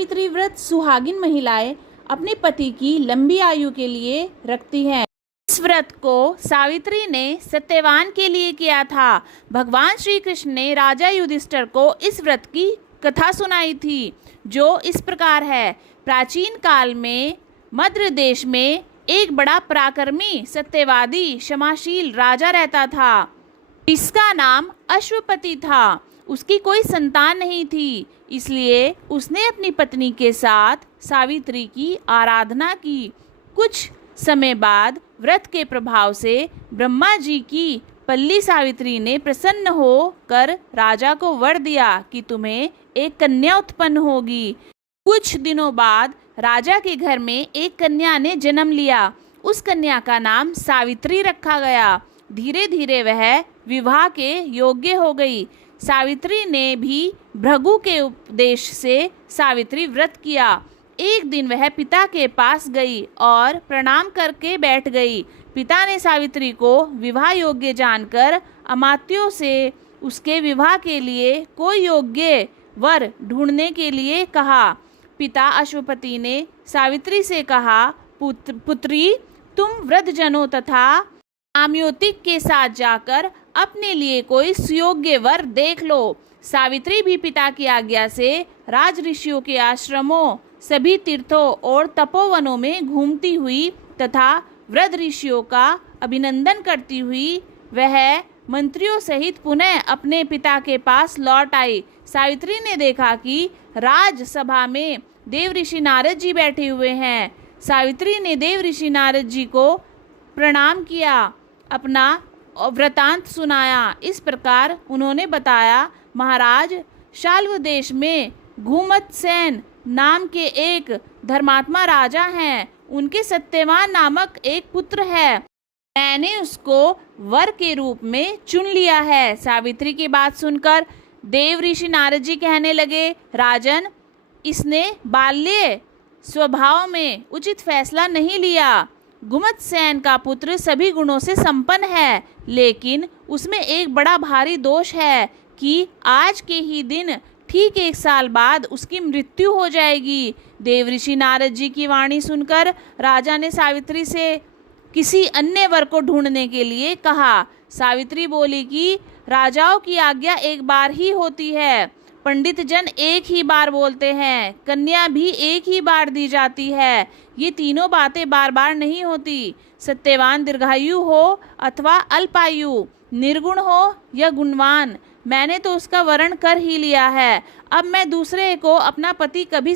सावित्री व्रत सुहागिन महिलाएं अपने पति की लंबी आयु के लिए रखती हैं। इस व्रत को सावित्री ने सत्यवान के लिए किया था। भगवान श्री कृष्ण ने राजा युधिष्ठिर को इस व्रत की कथा सुनाई थी, जो इस प्रकार है। प्राचीन काल में मद्र देश में एक बड़ा पराक्रमी, सत्यवादी, क्षमाशील राजा रहता था। इसका नाम अश्वपति था। उसकी कोई संतान नहीं थी, इसलिए उसने अपनी पत्नी के साथ सावित्री की आराधना की। कुछ समय बाद व्रत के प्रभाव से ब्रह्मा जी की पल्ली सावित्री ने प्रसन्न होकर राजा को वर दिया कि तुम्हें एक कन्या उत्पन्न होगी। कुछ दिनों बाद राजा के घर में एक कन्या ने जन्म लिया। उस कन्या का नाम सावित्री रखा गया। धीरे धीरे वह विवाह के योग्य हो गई। सावित्री ने भी भृगु के उपदेश से सावित्री व्रत किया। एक दिन वह पिता के पास गई और प्रणाम करके बैठ गई। पिता ने सावित्री को विवाह योग्य जानकर अमात्यों से उसके विवाह के लिए कोई योग्य वर ढूंढने के लिए कहा। पिता अश्वपति ने सावित्री से कहा, पुत्री, तुम वृद्धजनों तथा आम्योतिक के साथ जाकर अपने लिए कोई सुयोग्य वर देख लो। सावित्री भी पिता की आज्ञा से राज ऋषियों के आश्रमों, सभी तीर्थों और तपोवनों में घूमती हुई तथा वृद्ध ऋषियों का अभिनंदन करती हुई वह मंत्रियों सहित पुनः अपने पिता के पास लौट आई। सावित्री ने देखा कि राजसभा में देव ऋषि नारद जी बैठे हुए हैं। सावित्री ने देव ऋषि नारद जी को प्रणाम किया, अपना वृतांत सुनाया। इस प्रकार उन्होंने बताया, महाराज, शाल्व देश में घुमतसेन नाम के एक धर्मात्मा राजा हैं। उनके सत्यवान नामक एक पुत्र है। मैंने उसको वर के रूप में चुन लिया है। सावित्री की बात सुनकर देव ऋषि नारद जी कहने लगे, राजन, इसने बाल्य स्वभाव में उचित फैसला नहीं लिया। घुमतसेन का पुत्र सभी गुणों से संपन्न है, लेकिन उसमें एक बड़ा भारी दोष है कि आज के ही दिन ठीक 1 साल बाद उसकी मृत्यु हो जाएगी। देव ऋषि नारद जी की वाणी सुनकर राजा ने सावित्री से किसी अन्य वर को ढूंढने के लिए कहा। सावित्री बोली कि राजाओं की आज्ञा एक बार ही होती है, पंडित जन एक ही बार बोलते हैं, कन्या भी एक ही बार दी जाती है। ये तीनों बातें बार बार नहीं होती। सत्यवान दीर्घायु हो अथवा अल्पायु, निर्गुण हो या गुणवान, मैंने तो उसका वर्ण कर ही लिया है। अब मैं दूसरे को अपना पति कभी